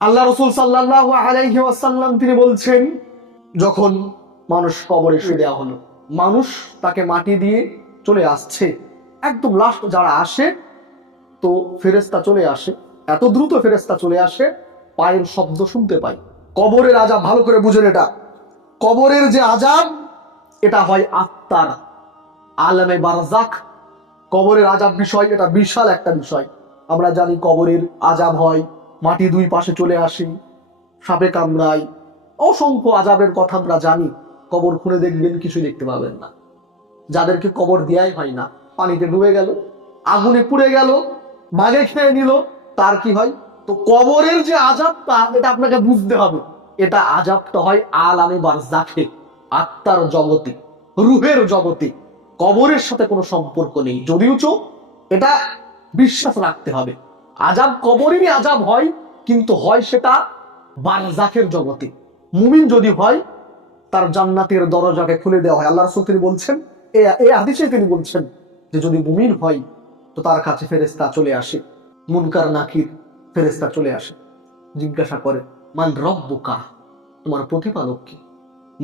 আল্লাহ রসুল সাল্লাহ আলাইহি তিনি বলছেন, যখন মানুষ কবরে শুয়ে দেওয়া হলো, মানুষ তাকে মাটি দিয়ে চলে আসছে। একদম লাস্ট যারা আসে, তো ফেরেস্তা চলে আসে। এত দ্রুত ফেরেস্তা চলে আসে, পায়ের শব্দ শুনতে পাই কবরের আজাব ভালো করে বুঝেন এটা। কবরের যে আজাব এটা হয় আত্মার আলমে বারজাক কবরের আজাব বিষয়, এটা বিশাল একটা বিষয়। আমরা জানি কবরের আজাব হয় মাটি দুই পাশে চলে আসে। সাপে কামড়ায়। অসংখ্য আজাবের কথা আমরা জানি। কবর খুঁড়ে দেখবেন কিছু দেখতে পাবেন না। যাদেরকে কবর দেয়াই হয় না, পানিতে ডুবে গেল, আগুনে পুড়ে গেল বাঘে খেয়ে নিল, তার কি হয়? তো কবরের যে আজাবটা, এটা আপনাকে বুঝতে হবে। এটা আজাবটা হয় আলামে বারজাখে আত্মার জগতে, রুহের জগতে। কবরের সাথে কোনো সম্পর্ক নেই। যদিও চো, এটা বিশ্বাস রাখতে হবে। আজাব কবরেরই আজাব হয়, কিন্তু হয় সেটা বারজাখের জগতে। মুমিন যদি হয়, তার জান্নাতের দরজাকে খুলে দেওয়া হয়। আল্লাহ রসুল তিনি বলছেন, এ আদিসে তিনি বলছেন যে যদি মুমিন হয়, তো তার কাছে ফেরেস্তা চলে আসে। মুনকার নাকির ফেরেস্তা চলে আসে। জিজ্ঞাসা করে, মান রব্বুকা? তোমার প্রতিপালক কি?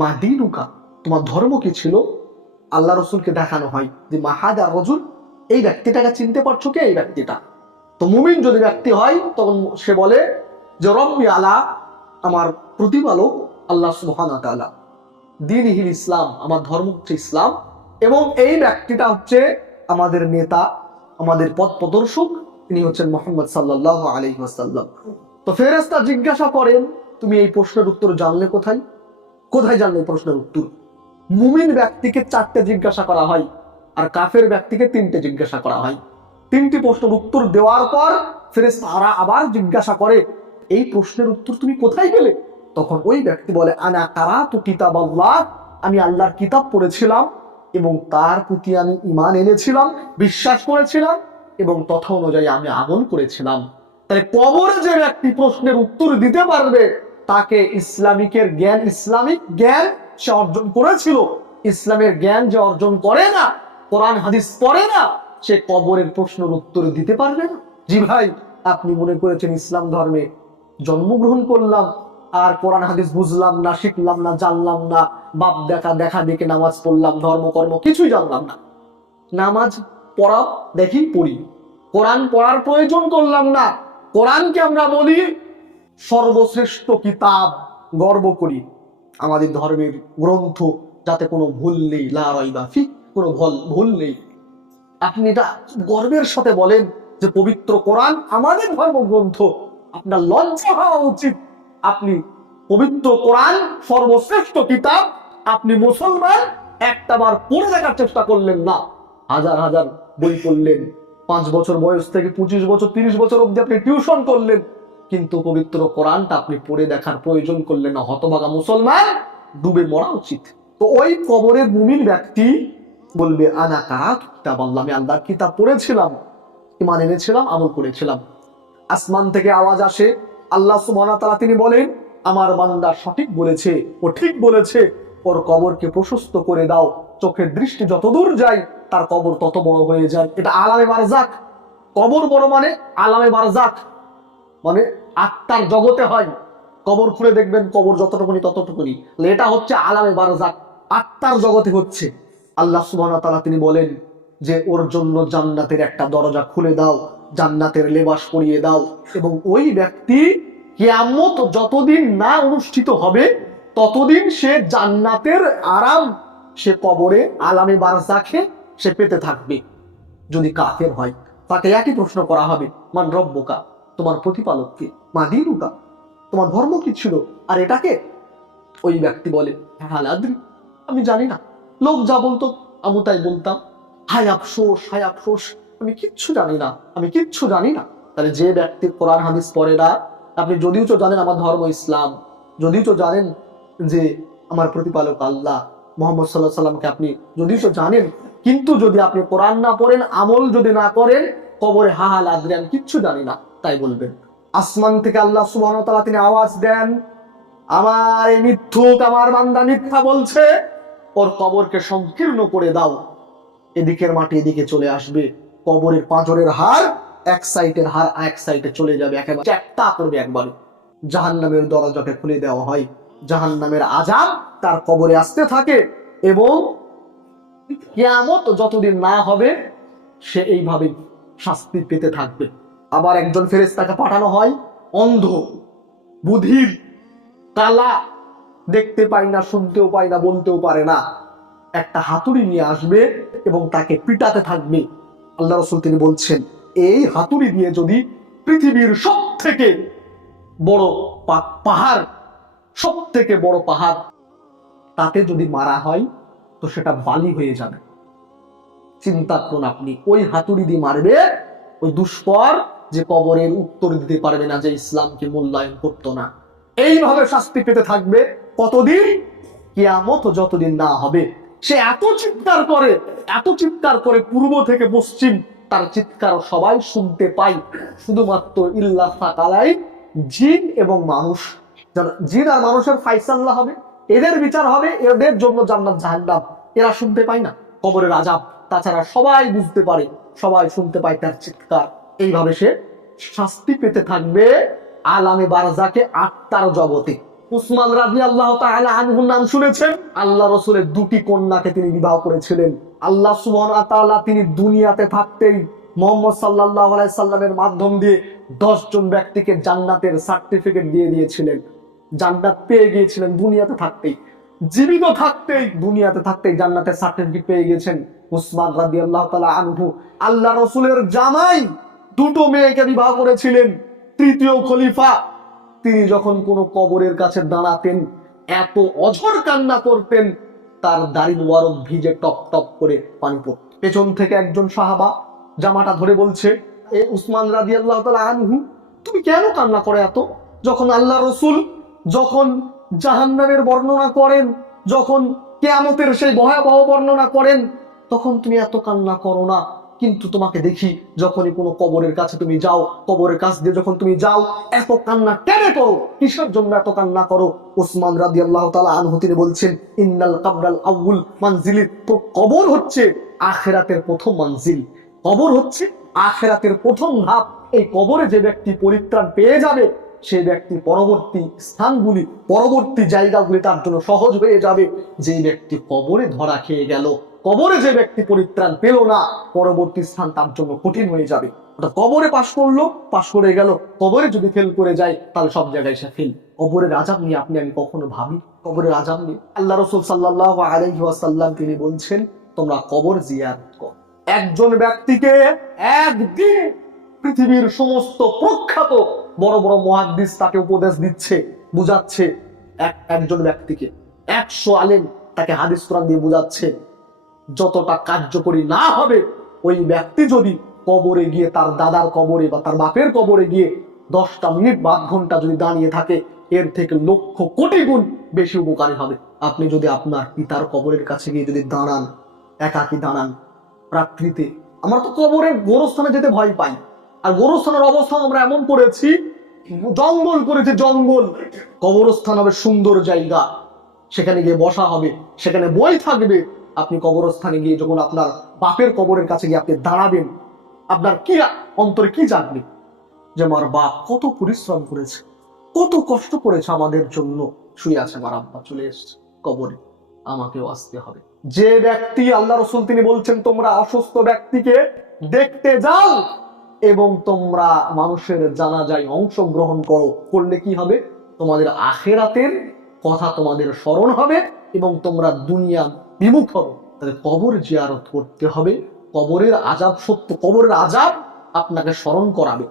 মা দিনুকা? তোমার ধর্ম কি ছিল? আল্লাহ রসুলকে দেখানো হয় যে মাহাদা রজুল? এই ব্যক্তিটাকে চিনতে পারছ কে? এই ব্যক্তিটা। তো মুমিন যদি ব্যক্তি হয়, তখন সে বলে যে, রব্বি আলা, আমার প্রতিপালক আল্লাহ সুবহান তাআলা। দিন হিল ইসলাম, আমার ধর্ম হচ্ছে ইসলাম এবং এই ব্যক্তিটা হচ্ছে আমাদের নেতা, আমাদের পথ প্রদর্শক, তিনি হচ্ছেন মোহাম্মদ সাল্লাহ আলহি ওয়াসাল্লাম। তো ফেরেস্তা জিজ্ঞাসা করেন, তুমি এই প্রশ্নের উত্তর জানলে কোথায়? কোথায় জানলে প্রশ্নের উত্তর? মুমিন ব্যক্তিকে চারটে জিজ্ঞাসা করা হয়, আর কাফের ব্যক্তিকে তিনটে জিজ্ঞাসা করা হয়। তিনটি প্রশ্নের উত্তর দেওয়ার পর ফেরেস্তারা আবার জিজ্ঞাসা করে, এই প্রশ্নের উত্তর তুমি কোথায় পেলে? তখন ওই ব্যক্তি বলে, আনা কারা তু কিতাব আল্লাহ আমি আল্লাহর কিতাব পড়েছিলাম এবং তার প্রতি আমি ইমান এনেছিলাম, বিশ্বাস করেছিলাম এবং তথা অনুযায়ী আমি আমল করেছিলাম। তাহলে কবরে যে ব্যক্তি প্রশ্নের উত্তর দিতে পারবে, তাকে ইসলামিকের জ্ঞান, ইসলামিক জ্ঞান সে অর্জন করেছিল। ইসলামের জ্ঞান যে অর্জন করে না, কোরআন, হাদিস পড়ে না সে কবরের প্রশ্নের উত্তর দিতে পারবে না। জি ভাই, আপনি মনে করেছেন ইসলাম ধর্মে জন্মগ্রহণ করলাম, আর কোরআন, হাদিস বুঝলাম না, শিখলাম না, জানলাম না, বাপ দেখা দেখা দেখে নামাজ পড়লাম ধর্মকর্ম কিছুই জানলাম না। নামাজ পড়া, দেখি, পড়ি। কোরআন পড়ার প্রয়োজন করলাম না। কোরআনকে আমরা বলি সর্বশ্রেষ্ঠ কিতাব, গর্ব করি। আমাদের ধর্মের গ্রন্থ যাতে কোনো ভুল নেই লারাই বা ফি কোনো ভুল নেই। আপনি এটা গর্বের সাথে বলেন যে পবিত্র কোরআন আমাদের ধর্মগ্রন্থ। আপনার লজ্জা হওয়া উচিত। আপনি পবিত্র কোরআন, সর্বশ্রেষ্ঠ কিতাব, আপনি মুসলমান, একটা বার পড়ে দেখার চেষ্টা করলেন না। হাজার হাজার বই পড়লেন, পাঁচ বছর বয়স থেকে পঁচিশ বছর, তিরিশ বছর অব্দি আপনি টিউশন করলেন, কিন্তু পবিত্র কোরআনটা আপনি পড়ে দেখার প্রয়োজন করলেন না। হতভাগা মুসলমান ডুবে মরা উচিত। তো ওই কবরের মুমিন ব্যক্তি বলবে, আনা কারাত কিতাব আল্লাহ আমি আল্লাহর কিতাব পড়েছিলাম ইমান এনেছিলাম, আমল করেছিলাম। আসমান থেকে আওয়াজ আসে, আল্লাহ ওয়া তাআলা তিনি বলেন, আমার বান্দা সঠিক বলেছে ও ঠিক বলেছে, ওর কবরকে প্রশস্ত করে দাও, চোখের দৃষ্টি যত দূর যায়, তার কবর তত বড় হয়ে যায়। এটা আলামে বারজাক কবর বড় মানে আলামে বারজাক মানে আত্মার জগতে হয়। কবর খুলে দেখবেন, কবর যতটুকুনি ততটুকুনি। এটা হচ্ছে আলামে বারজাক আত্মার জগতে হচ্ছে। আল্লাহ ওয়া তিনি বলেন যে, ওর জন্য জান্নাতের একটা দরজা খুলে দাও, জান্নাতের লেবাস পরিয়ে দাও এবং ওই ব্যক্তি কিয়ামত যতদিন না অনুষ্ঠিত হবে, ততদিন সে জান্নাতের আরাম সে কবরে আলামে বারজাখে সে পেতে থাকবে। যদি কাফের হয়, তাকে একই প্রশ্ন করা হবে, মান রব্বকা, তোমার প্রতিপালক কে? মা দিনুকা, তোমার ধর্ম কি ছিল? আর এটাকে ওই ব্যক্তি বলে হ্যাঁ আমি জানি না। লোক যা বলতো আমি তাই বলতাম। হায় আফসোস হায় আফসোস। আমি কিচ্ছু জানি না, আমি কিচ্ছু জানি না। তাহলে যে ব্যক্তি কোরআন, হাদিস পড়ে না, আপনি যদিও তো জানেন আমার ধর্ম ইসলাম, যদিও তো জানেন যে আমার প্রতিপালক আল্লাহ মোহাম্মদ সাল্লাহ সাল্লামকে আপনি যদিও তো জানেন, কিন্তু যদি আপনি কোরআন না পড়েন, আমল যদি না করেন, কবরে হা হা লাগবে, আমি কিচ্ছু জানি না, তাই বলবেন। আসমান থেকে আল্লাহ সুবাহ তিনি আওয়াজ দেন, আমার এই মিথ্যুক, আমার বান্দা মিথ্যা বলছে ওর কবরকে সংকীর্ণ করে দাও। এদিকের মাটি এদিকে চলে আসবে। কবরের পাঁজরের হার এক সাইডের হার এক সাইডে চলে যাবে। একেবারে চ্যাপ্টা করবে একবারে। জাহান্নামের দরজাকে খুলে দেওয়া হয়। জাহান্নামের আজাব তার কবরে আসতে থাকে এবং কিয়ামত যতদিন না হবে, সে এইভাবে শাস্তি পেতে থাকবে। আবার একজন ফেরেস্তাকে পাঠানো হয়। অন্ধ, বুধির, কালা দেখতে পাই না, শুনতেও পাই না, বলতেও পারে না। একটা হাতুড়ি নিয়ে আসবে এবং তাকে পিটাতে থাকবে। আল্লাহ রসুল তিনি বলছেন, এই হাতুড়ি দিয়ে যদি পৃথিবীর সব থেকে বড় পাহাড় সব থেকে বড় পাহাড় তাতে যদি মারা হয়, তো সেটা বালি হয়ে যাবে। চিন্তা করুন আপনি, ওই হাতুড়ি দিয়ে মারবে ওই দুষ্কর যে কবরের উত্তর দিতে পারবে না, যে ইসলামকে মূল্যায়ন করতো না। এইভাবে শাস্তি পেতে থাকবে কতদিন? কিয়ামত যতদিন না হবে। সে এত চিৎকার করে, এত চিৎকার করে পূর্ব থেকে পশ্চিম, তার চিৎকার সবাই শুনতে পাই শুধুমাত্র ইল্লা ফাকালাই জিন এবং মানুষ। জিন আর মানুষের ফাইসাল্লা হবে, এদের বিচার হবে, এদের জন্য জান্নাত জাহান্নাম। এরা শুনতে পায় না, কবরের আজাব তাছাড়া সবাই বুঝতে পারে, সবাই শুনতে পায় তার চিৎকার। এইভাবে সে শাস্তি পেতে থাকবে আলামে বারজাকে আত্মার জগতে। উসমান রাজি আল্লাহ আনহুর নাম শুনেছেন? আল্লাহ রসুলের দুটি কন্যাকে তিনি বিবাহ করেছিলেন। আল্লাহ সুবহান তাআলা তিনি দুনিয়াতে থাকতেই মোহাম্মদ সাল্লাহ সাল্লামের মাধ্যম দিয়ে দশ জন ব্যক্তিকে জান্নাতের সার্টিফিকেট দিয়ে দিয়েছিলেন। জান্নাত পেয়ে গিয়েছিলেন দুনিয়াতে থাকতেই। জীবিত থাকতেই দুনিয়াতে থাকতেই জান্নাতের সার্টিফিকেট পেয়ে গেছেন উসমান রাদি আল্লাহ আনহু। আল্লাহ রসুলের জামাই দুটো মেয়েকে বিবাহ করেছিলেন। তৃতীয় খলিফা তিনি যখন কোনো কবরের কাছে দাঁড়াতেন, এত অঝর কান্না করতেন, তার দাড়ি মোবারক ভিজে টপ টপ করে পানি পড়ত। পেছন থেকে একজন সাহাবা জামাটা ধরে বলছে, এ উসমান রাদি আল্লাহ তালা আনহু, তুমি কেন কান্না করে এত? যখন আল্লাহ রসুল, যখন জাহান্নামের বর্ণনা করেন, যখন কেয়ামতের সেই ভয়াবহ বর্ণনা করেন, তখন তুমি এত কান্না করো না। কিন্তু তোমাকে দেখি যখনই কোনো কবরের কাছে তুমি যাও, কবরের কাছ দিয়ে যখন তুমি যাও, এত কান্না কেন করো কিসের জন্য এত কান্না করো? ওসমান রাদি আল্লাহ তালা আনহু তিনি বলছেন, ইন্নাল কাবরাল আউল মানজিলির তো কবর হচ্ছে আখেরাতের প্রথম মানজিল। কবর হচ্ছে আখেরাতের প্রথম ধাপ। এই কবরে যে ব্যক্তি পরিত্রাণ পেয়ে যাবে, সে ব্যক্তি পরবর্তী স্থানগুলি, পরবর্তী জায়গাগুলি তার জন্য সহজ হয়ে যাবে। যে ব্যক্তি কবরে ধরা খেয়ে গেল কবরে যে ব্যক্তি পরিত্রাণ পেল না, পরবর্তী স্থান তার জন্য কঠিন হয়ে যাবে। অর্থাৎ কবরে পাশ করল, পাশ করে গেল, কবরে যদি ফেল করে যায়, তাহলে সব জায়গায় সে ফেল কবরের আজাব নিয়ে আপনি আমি কখনো ভাবি কবরের আজাব নিয়ে আল্লাহ রসুল সাল্লাহ আলহি ওয়াসাল্লাম তিনি বলছেন, তোমরা কবর জিয়ারত কর। একজন ব্যক্তিকে একদিন পৃথিবীর সমস্ত প্রখ্যাত বড় বড় মহাদ্দিস তাকে উপদেশ দিচ্ছে, বুঝাচ্ছে। এক, একজন ব্যক্তিকে, একশো আলেম তাকে হাদিস কোরআন দিয়ে বুঝাচ্ছে। যতটা কার্যকরী না হবে, ওই ব্যক্তি যদি কবরে গিয়ে তার দাদার কবরে বা তার বাপের কবরে গিয়ে দশটা মিনিট বা ঘণ্টা যদি দাঁড়িয়ে থাকে, এর থেকে লক্ষ কোটি গুণ বেশি উপকারী হবে। আপনি যদি আপনার পিতার কবরের কাছে গিয়ে যদি দাঁড়ান, একাকি দাঁড়ান, রাত্রিতে, আমরা তো কবরের গোরস্থানে যেতে ভয় পাই। আর গোরস্থানের অবস্থা আমরা এমন করেছি, জঙ্গল করেছে, জঙ্গল। কবরস্থান হবে সুন্দর জায়গা, সেখানে গিয়ে বসা হবে, সেখানে বই থাকবে আপনি কবরস্থানে গিয়ে যখন আপনার বাপের কবরের কাছে গিয়ে আপনি দাঁড়াবেন, আপনার কি অন্তরে কি জানবে যে আমার বাপ কত পরিশ্রম করেছে, কত কষ্ট করেছে আমাদের জন্য। শুয়ে আছে আমার আব্বা, চলে এসছে কবরে। আমাকেও আসতে হবে। যে ব্যক্তি আল্লাহ রসুল তিনি বলছেন, তোমরা অসুস্থ ব্যক্তিকে দেখতে যাও এবং তোমরা মানুষের জানাজায় অংশগ্রহণ করো। করলে কি হবে? তোমাদের আখেরাতের কথা তোমাদের স্মরণ হবে এবং তোমরা দুনিয়া বিমুখ হবে তাহলে কবর জিয়ারত করতে হবে। কবরের আজাব সত্য। কবরের আজাব আপনাকে স্মরণ করাবে।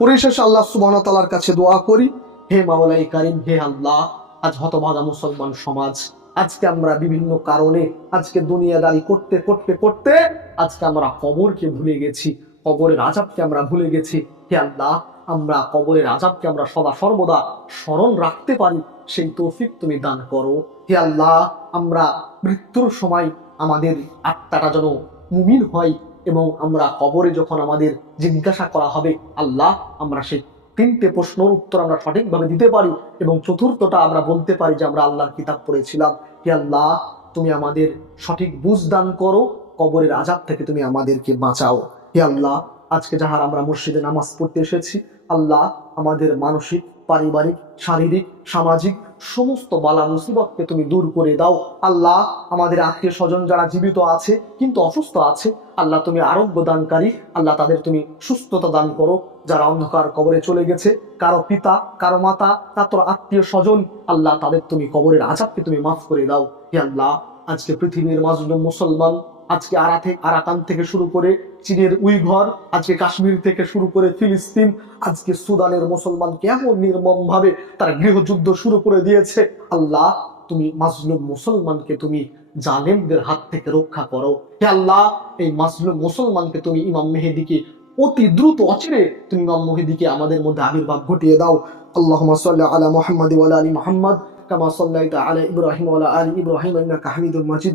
পরিশেষে আল্লাহ সুবাহ তালার কাছে দোয়া করি, হে মাওলাই কারিম, হে আল্লাহ, আজ হতভাগা মুসলমান সমাজ, আজকে আমরা বিভিন্ন কারণে, আজকে দুনিয়াদারি করতে করতে করতে, আজকে আমরা কবরকে ভুলে গেছি, কবরের আজাবকে আমরা ভুলে গেছি। হে আল্লাহ, আমরা কবরের আজাবকে আমরা সদা সর্বদা স্মরণ রাখতে পারি। সেই তৌফিক তুমি দান করো। হে আল্লাহ আমরা মৃত্যুর সময় আমাদের আত্মাটা যেন মুমিন হয় এবং আমরা কবরে যখন আমাদের জিজ্ঞাসা করা হবে, আল্লাহ, আমরা সেই তিনটে প্রশ্নের উত্তর আমরা সঠিকভাবে দিতে পারি এবং চতুর্থটা আমরা বলতে পারি যে আমরা আল্লাহর কিতাব পড়েছিলাম, হে আল্লাহ, তুমি আমাদের সঠিক বুঝ দান করো, কবরের আজাব থেকে তুমি আমাদেরকে বাঁচাও। হে আল্লাহ, আজকে যাহার আমরা মসজিদে নামাজ পড়তে এসেছি, আল্লাহ, আমাদের মানসিক পারিবারিক, শারীরিক, সামাজিক সমস্ত বালা মুসিবতকে তুমি দূর করে দাও। আল্লাহ আমাদের আত্মীয় স্বজন যারা জীবিত আছে, কিন্তু অসুস্থ আছে, আল্লাহ তুমি আরোগ্য দানকারী, আল্লাহ তাদের তুমি সুস্থতা দান করো। যারা অন্ধকার কবরে চলে গেছে, কারও পিতা, কারও মাতা তার আত্মীয় স্বজন, আল্লাহ তাদের তুমি কবরের আজাবকে তুমি মাফ করে দাও। হে আল্লাহ, আজকে পৃথিবীর মাজলুম মুসলমান আজকে আরা থেকে আরাকান থেকে শুরু করে চীনের উইঘর, আজকে কাশ্মীর থেকে শুরু করে ফিলিস্তিন, আজকে সুদানের মুসলমান কেমন নির্মম ভাবে তারা গৃহযুদ্ধ শুরু করে দিয়েছে। আল্লাহ, তুমি মাজলুম মুসলমানকে তুমি জালেমদের হাত থেকে রক্ষা করো। হে আল্লাহ, এই মাজলুম মুসলমানকে তুমি ইমাম মেহেদিকে অতি দ্রুত অচিরে তুমি ইমাম মেহেদিকে আমাদের মধ্যে আবির্ভাব ঘটিয়ে দাও। আল্লাহুম্মা সাল্লি আলা মুহাম্মাদ আলা মুহাম্মাদ, কামা সাল্লাইতা আলা ইব্রাহিম আলা আলি ইব্রাহিম ইন্নাকা হামিদুল মাজিদ।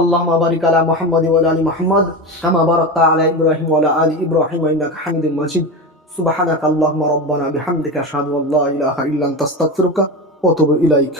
আল্লাহ বারিক আলা মোহাম্মদ আলী মোহাম্মদ, কামা বারাক্তা আলা ইব্রাহিম আলা আলী ইব্রাহিম ইন্নাক হামিদুল মজিদ। সুবহানাক আল্লাহুম্মা রাব্বানা বিহামদিকা আশহাদু আল্লা ইলাহা ইল্লা আনতা আস্তাগফিরুকা ওয়া আতুবু ইলাইক।